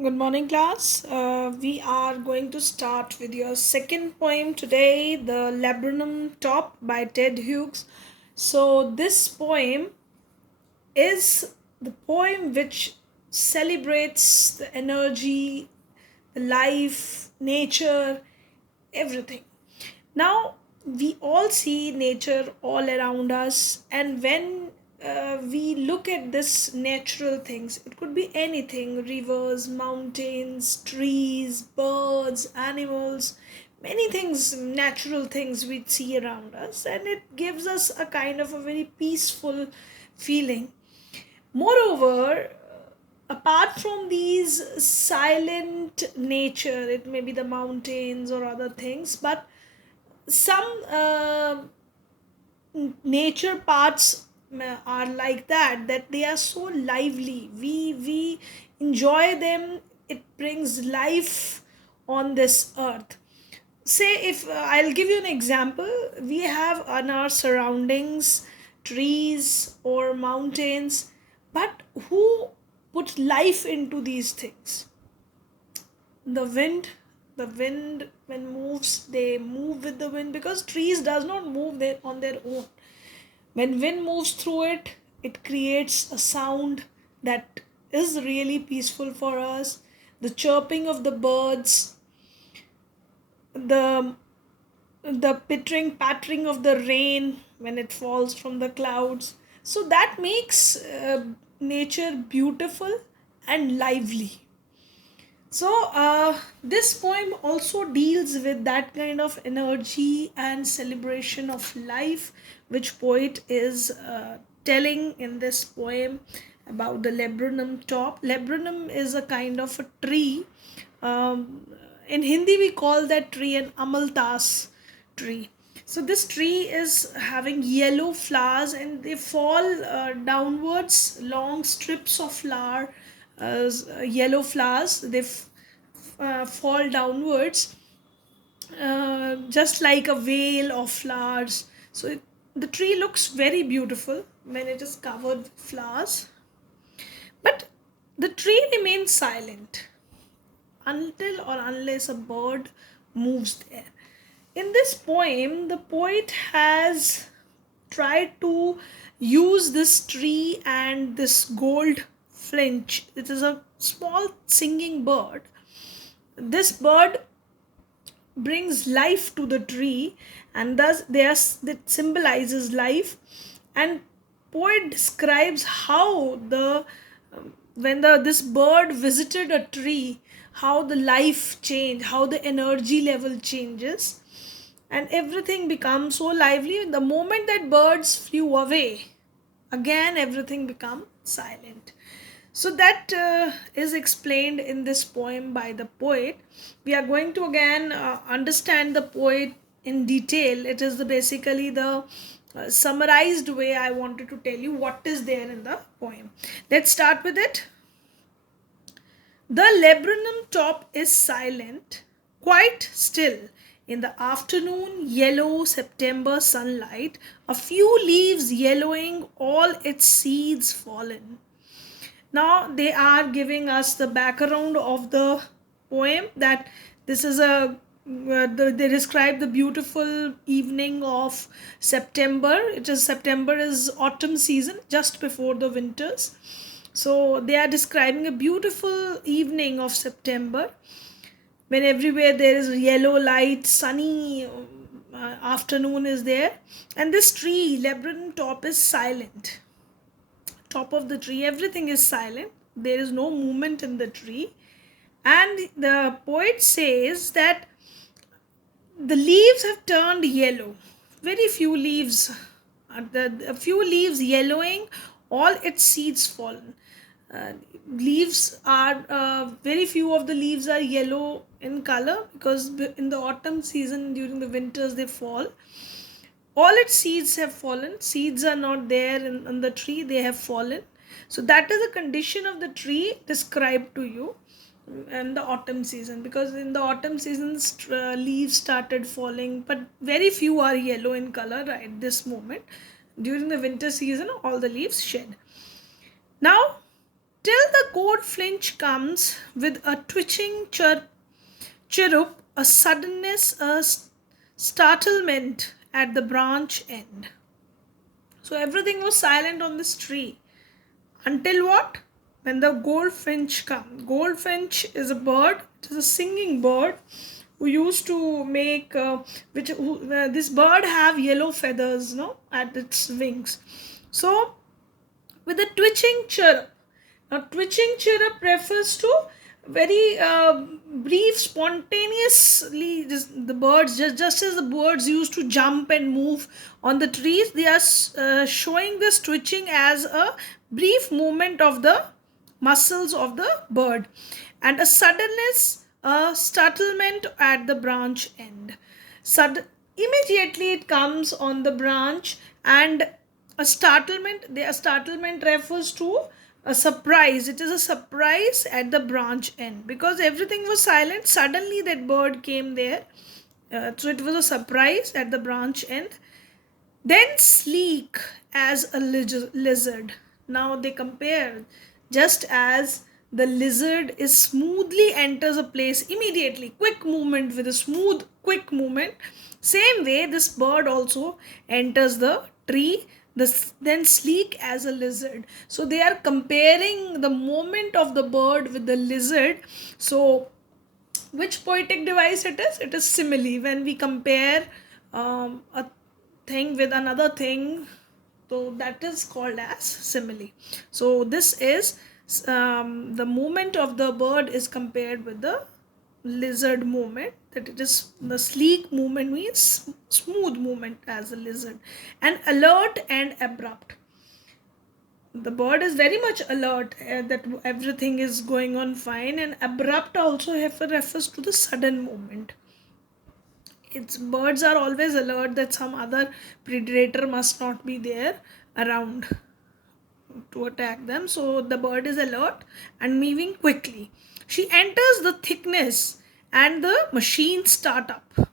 Good morning, class. We are going to start with your second poem today, The Laburnum Top by Ted Hughes. So, this poem is the poem which celebrates the energy, the life, nature, everything. Now, we all see nature all around us, and when we look at this natural things, it could be anything: rivers, mountains, trees, birds, animals, many things, natural things we see around us, and it gives us a kind of a very peaceful feeling. Moreover, apart from these silent nature, it may be the mountains or other things, but some nature parts are like that they are so lively. We enjoy them. It brings life on this earth. Say, if I'll give you an example, we have on our surroundings trees or mountains, but who put life into these things? The wind. When moves, they move with the wind, because trees does not move on their own. When wind moves through it, it creates a sound that is really peaceful for us. The chirping of the birds, the the pittering pattering of the rain when it falls from the clouds, so that makes nature beautiful and lively. So, this poem also deals with that kind of energy and celebration of life, which poet is telling in this poem about the laburnum top. Laburnum is a kind of a tree. In Hindi, we call that tree an amaltas tree. So this tree is having yellow flowers, and they fall downwards, long strips of flower, yellow flowers. They fall downwards, just like a veil of flowers. So the tree looks very beautiful when it is covered with flowers. But the tree remains silent until or unless a bird moves there. In this poem, the poet has tried to use this tree and this gold finch. It is a small singing bird. This bird brings life to the tree, and thus that symbolizes life. And poet describes how the when the this bird visited a tree, how the life changed, how the energy level changes, and everything becomes so lively. The moment that birds flew away, again everything became silent. So that is explained in this poem by the poet. We are going to again understand the poet in detail. It is basically the summarized way I wanted to tell you what is there in the poem. Let's start with it. The laburnum top is silent, quite still. In the afternoon, yellow September sunlight, a few leaves yellowing, all its seeds fallen. Now they are giving us the background of the poem, that this is they describe the beautiful evening of September. September is autumn season, just before the winters. So they are describing a beautiful evening of September, when everywhere there is yellow light, sunny afternoon is there, and this tree laburnum top is silent. Top of the tree, everything is silent. There is no movement in the tree, and the poet says that the leaves have turned yellow. Very few leaves, a few leaves yellowing, all its seeds fallen. Uh, Leaves are very few of the leaves are yellow in color, because in the autumn season, during the winters, they fall. All its seeds have fallen. Seeds are not there in the tree, they have fallen. So that is the condition of the tree described to you in the autumn season, because in the autumn seasons leaves started falling, but very few are yellow in color right this moment. During the winter season, all the leaves shed. Now till the goldfinch comes with a twitching chirrup, a suddenness, startlement at the branch end. So everything was silent on this tree. Until what? When the goldfinch comes. Goldfinch is a bird. It is a singing bird who used to make this bird have yellow feathers, no, at its wings. So with a twitching chirp. Now, twitching chirrup refers to very brief, spontaneously. The birds, just as the birds used to jump and move on the trees, they are showing this twitching as a brief movement of the muscles of the bird, and a suddenness, a startlement at the branch end. Immediately it comes on the branch, and a startlement refers to a surprise. It is a surprise at the branch end because everything was silent. Suddenly that bird came there. So it was a surprise at the branch end. Then sleek as a lizard. Now they compare, just as the lizard is smoothly enters a place immediately, quick movement with a smooth, quick movement. Same way, this bird also enters the tree, then sleek as a lizard. So they are comparing the movement of the bird with the lizard. So which poetic device it is? It is simile. When we compare a thing with another thing, so that is called as simile. So this is the movement of the bird is compared with the lizard movement, that it is the sleek movement means smooth movement as a lizard, and alert and abrupt. The bird is very much alert, that everything is going on fine, and abrupt also refers to the sudden movement. Its birds are always alert that some other predator must not be there around to attack them. So the bird is alert and moving quickly. She enters the thickness and the machine start up.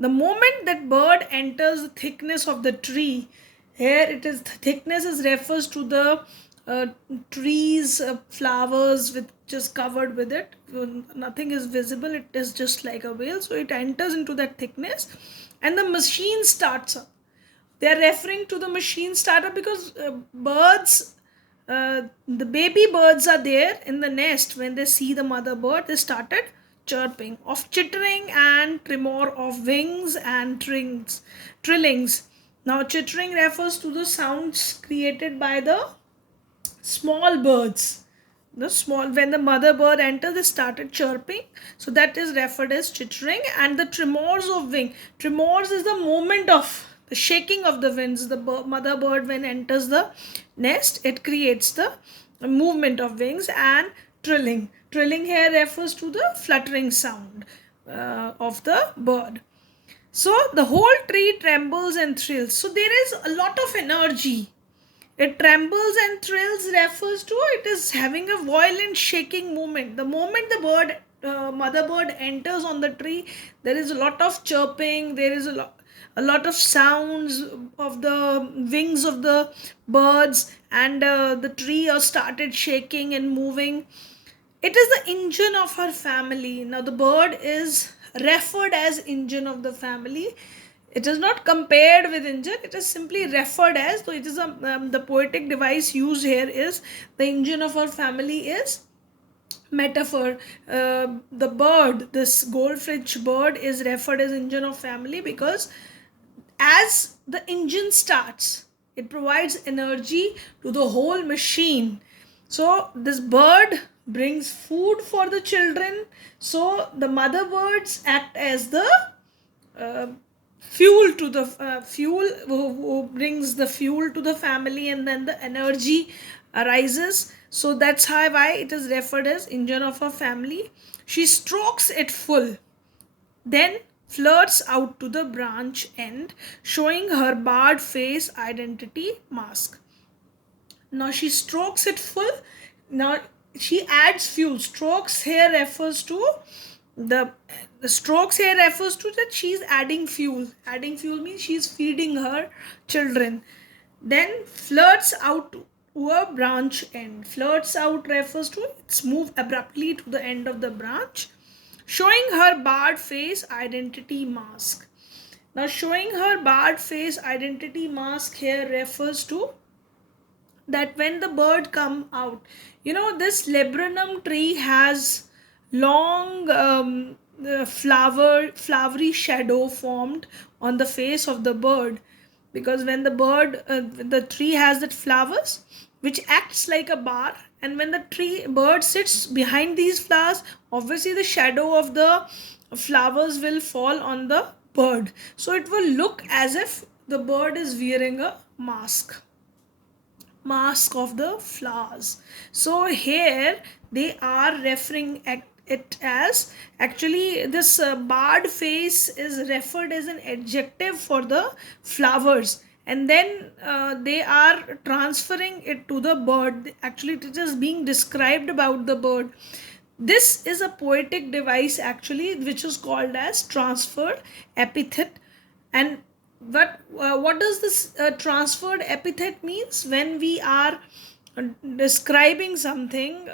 The moment that bird enters the thickness of the tree, here it is, thickness is refers to the uh, trees, flowers with just covered with it. Nothing is visible. It is just like a veil. So it enters into that thickness, and the machine starts up. They are referring to the machine startup because the baby birds are there in the nest. When they see the mother bird, they started chirping, of chittering and tremor of wings and trillings. Now, chittering refers to the sounds created by the small birds. The small, when the mother bird entered, they started chirping. So that is referred as chittering. And the tremors of wing. Tremors is the movement of the shaking of the wings. The mother bird, when enters the nest, it creates the movement of wings. And trilling. Trilling here refers to the fluttering sound of the bird. So the whole tree trembles and thrills. So there is a lot of energy. It trembles and thrills refers to it is having a violent shaking movement. The moment the mother bird enters on the tree, there is a lot of chirping. There is a lot of sounds of the wings of the birds, and the tree has started shaking and moving. It is the engine of her family. Now the bird is referred as engine of the family. It is not compared with engine. It is simply referred as. So it is the poetic device used here is the engine of our family is metaphor. The bird, this goldfinch bird, is referred as engine of family because as the engine starts, it provides energy to the whole machine. So this bird brings food for the children. So the mother birds act as the uh, fuel to the fuel who brings the fuel to the family, and then the energy arises. So that's why it is referred as engine of a family. She strokes it full, then flirts out to the branch end, showing her barred face identity mask. Now she strokes it full. Now she adds fuel. Strokes here refers to the strokes here refers to that she's adding fuel. Adding fuel means she's feeding her children. Then flirts out a branch end. Flirts out refers to its move abruptly to the end of the branch, showing her barred face identity mask. Now, showing her barred face identity mask here refers to that when the bird come out, this laburnum tree has long flowery shadow formed on the face of the bird, because when the tree has that flowers which acts like a bar, and when the tree bird sits behind these flowers, obviously the shadow of the flowers will fall on the bird, so it will look as if the bird is wearing a mask of the flowers. So here they are referring at it as, actually this barred face is referred as an adjective for the flowers, and then they are transferring it to the bird. Actually it is being described about the bird. This is a poetic device actually, which is called as transferred epithet. And what does this transferred epithet means? When we are describing something,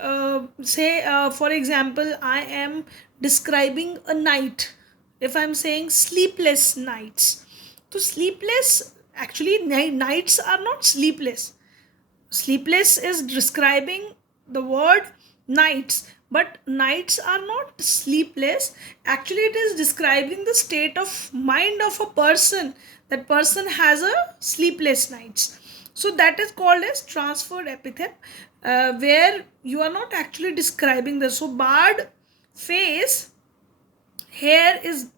say for example, I am describing a night. If I'm saying sleepless nights, so sleepless, actually nights are not sleepless. Sleepless is describing the word nights, but nights are not sleepless. Actually it is describing the state of mind of a person. That person has a sleepless nights, so that is called as transferred epithet, where you are not actually describing the, so barred face here is,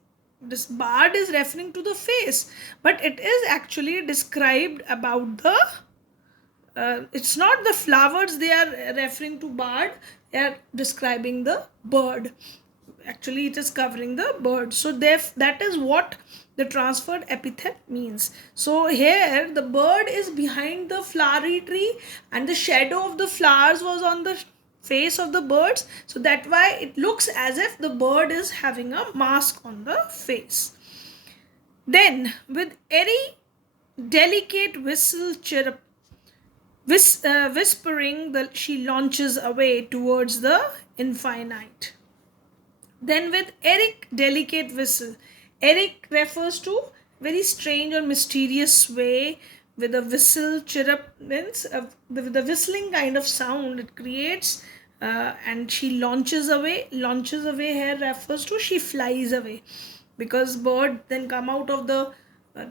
this barred is referring to the face, but it is actually described about the it's not the flowers they are referring to bird, they are describing the bird. Actually it is covering the bird, so that is what the transferred epithet means. So here the bird is behind the flowery tree, and the shadow of the flowers was on the face of the birds, so that why it looks as if the bird is having a mask on the face. Then with airy delicate whistle chirp, whispering, she launches away towards the infinite. Then with Eric, delicate whistle. Eric refers to very strange or mysterious way with a whistle. Chirrup means the whistling kind of sound it creates, and she launches away. Launches away here refers to she flies away, because bird then come out of the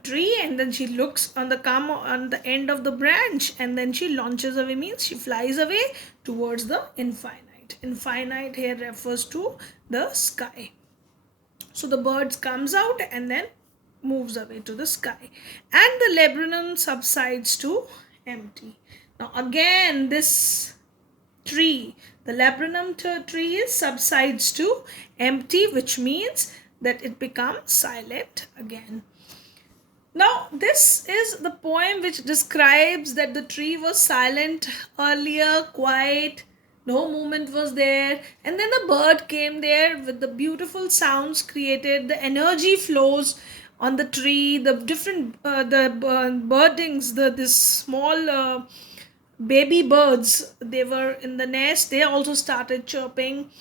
tree, and then she looks on the come on the end of the branch, and then she launches away means she flies away towards the infinite. Infinite here refers to the sky. So the bird comes out and then moves away to the sky, and the laburnum subsides to empty. Now again this tree, the laburnum tree subsides to empty, which means that it becomes silent again. Now, this is the poem which describes that the tree was silent earlier, quiet, no movement was there, and then the bird came there with the beautiful sounds created, the energy flows on the tree, the different birdings, this small baby birds, they were in the nest, they also started chirping.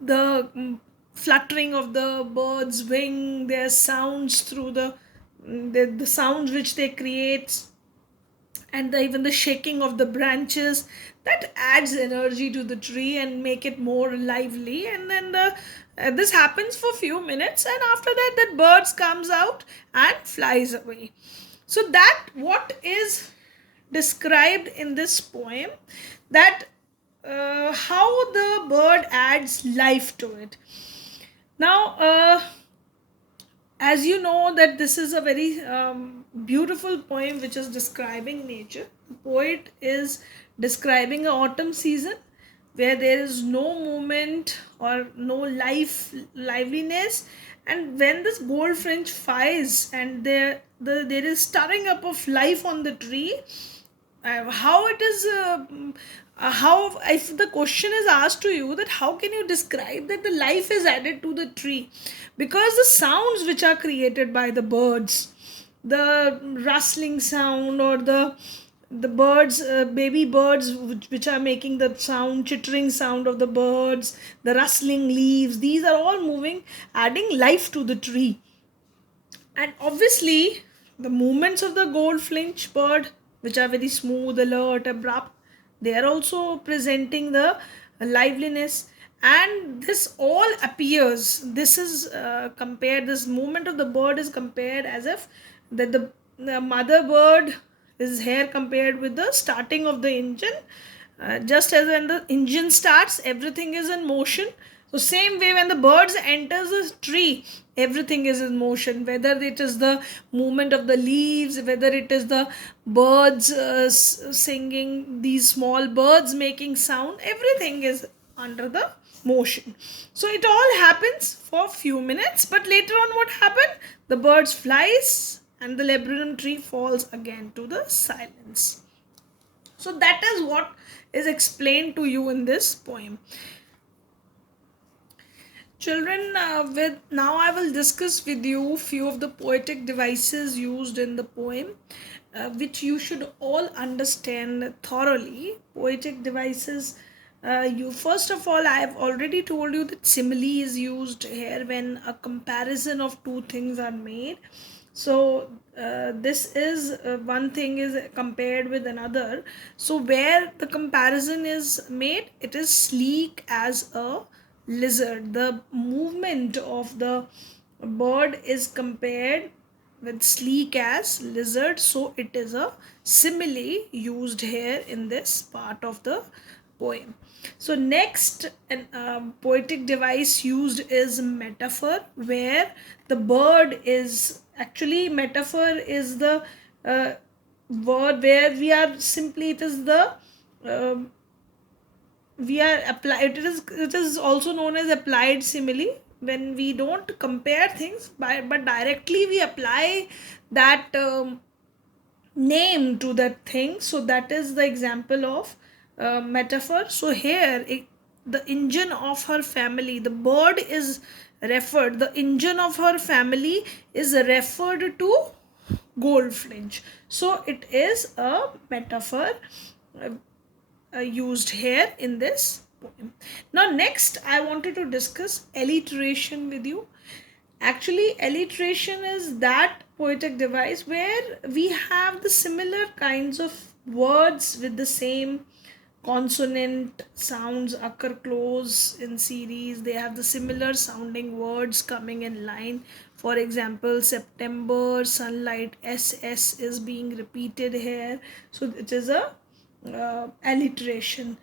The fluttering of the birds wing, their sounds through the sounds which they create, and even the shaking of the branches, that adds energy to the tree and make it more lively. And then this happens for a few minutes, and after that that birds comes out and flies away. So that what is described in this poem, that how the bird adds life to it. Now as you know that this is a very beautiful poem which is describing nature. The poet is describing an autumn season where there is no movement or no liveliness, and when this gold fringe flies and there is stirring up of life on the tree, how it is how, if the question is asked to you that how can you describe that the life is added to the tree, because the sounds which are created by the birds, the rustling sound or the the birds, baby birds, which are making the sound, chittering sound of the birds, the rustling leaves, these are all moving, adding life to the tree. And obviously, the movements of the goldfinch bird, which are very smooth, alert, abrupt, they are also presenting the liveliness. And this all appears. This is compared. This movement of the bird is compared as if that the mother bird is here compared with the starting of the engine. Just as when the engine starts, everything is in motion. So same way, when the birds enters the tree, everything is in motion. Whether it is the movement of the leaves, whether it is the birds singing, these small birds making sound, everything is under the motion. So it all happens for few minutes, but later on, what happened? The birds flies, and the laburnum tree falls again to the silence. So that is what is explained to you in this poem. Children, with now I will discuss with you few of the poetic devices used in the poem, which you should all understand thoroughly. Poetic devices. You first of all, I have already told you that simile is used here when a comparison of two things are made. So this is one thing is compared with another. So where the comparison is made, it is sleek as a lizard. The movement of the bird is compared with sleek as lizard, so it is a simile used here in this part of the poem. So next, an poetic device used is metaphor, where the bird is actually, metaphor is the word where we are simply, it is the um we are apply, it is also known as applied simile, when we don't compare things but directly we apply that name to that thing. So that is the example of metaphor. So here the engine of her family, the bird is referred, the engine of her family is referred to goldfinch. So it is a metaphor uh, used here in this poem. Now, next, I wanted to discuss alliteration with you. Actually, alliteration is that poetic device where we have the similar kinds of words with the same consonant sounds occur close in series. They have the similar sounding words coming in line. For example, September, sunlight, SS is being repeated here. So it is a alliteration.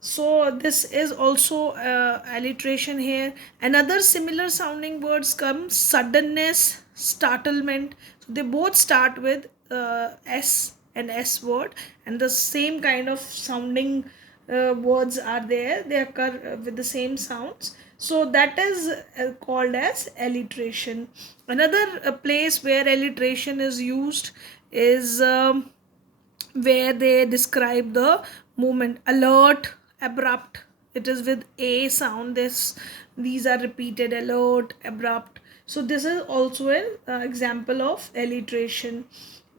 So this is also alliteration here. Another similar sounding words come suddenness, startlement. So they both start with S and S word, and the same kind of sounding words are there. They occur with the same sounds. So that is called as alliteration. Another place where alliteration is used is where they describe the movement. Alert, abrupt, it is with a sound. These are repeated: alert, abrupt. So this is also an example of alliteration.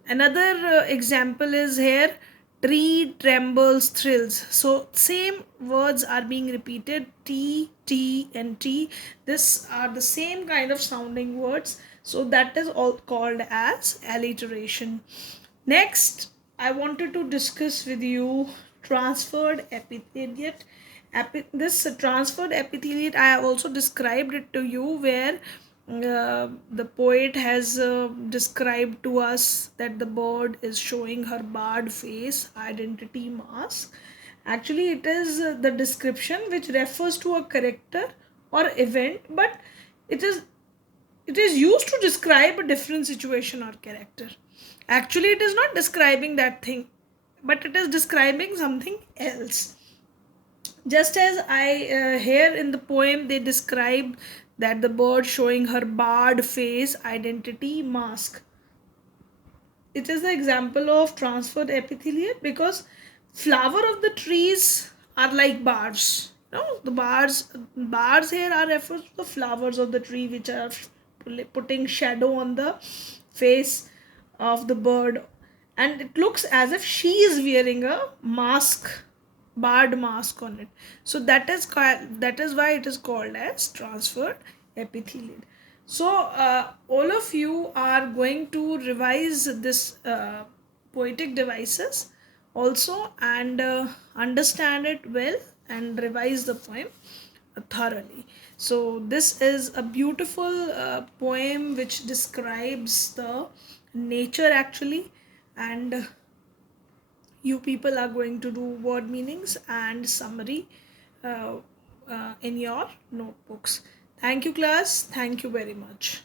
Another example is here: tree trembles, thrills. So same words are being repeated: t and t. This are the same kind of sounding words, so that is all called as alliteration. Next, I wanted to discuss with you transferred epitheliate. This transferred epitheliate, I have also described it to you, where the poet has described to us that the bird is showing her barred face, identity mask. Actually, it is the description which refers to a character or event, but it is it is used to describe a different situation or character. Actually, it is not describing that thing, but it is describing something else. Just as I here in the poem, they describe that the bird showing her barred face, identity mask. It is the example of transferred epitheliate, because flower of the trees are like bars. No, the bars here are refers to the flowers of the tree, which are putting shadow on the face of the bird. and it looks as if she is wearing a mask, barred mask on it. So that is why it is called as transferred epithelium. So all of you are going to revise this poetic devices also, and understand it well, and revise the poem thoroughly. So this is a beautiful poem which describes the nature actually, and you people are going to do word meanings and summary uh, in your notebooks. Thank you, class. Thank you very much.